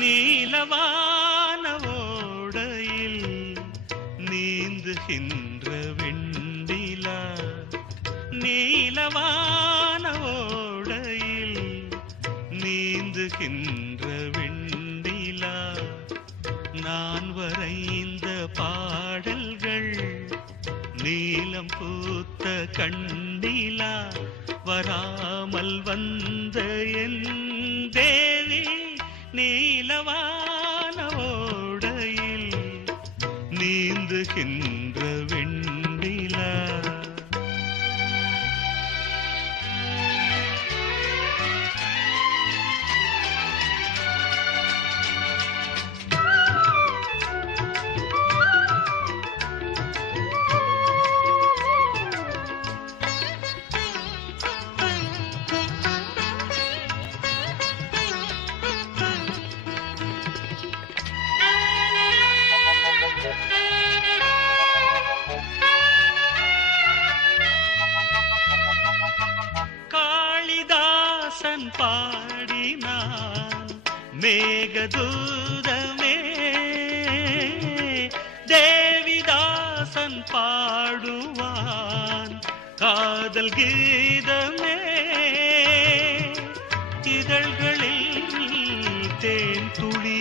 நீலவான ஓடையில் நீந்துகின்ற வெண்டிலா, நீலவான ஓடையில் நீந்துகின்ற வெண்டிலா, நான் வரைந்த பாடல்கள் நீலம் பூத்த கண்ணிலா, வராமல் வந்த என் தேவி நீலவான ஓடையில் நீந்துகின்ற வெண்ணிலா. காளிதாசன் பாடினான் மேகதூதமே, தேவிதாசன் பாடுவான் காதல் கீதமே, இதழ்களில் தேன் துளி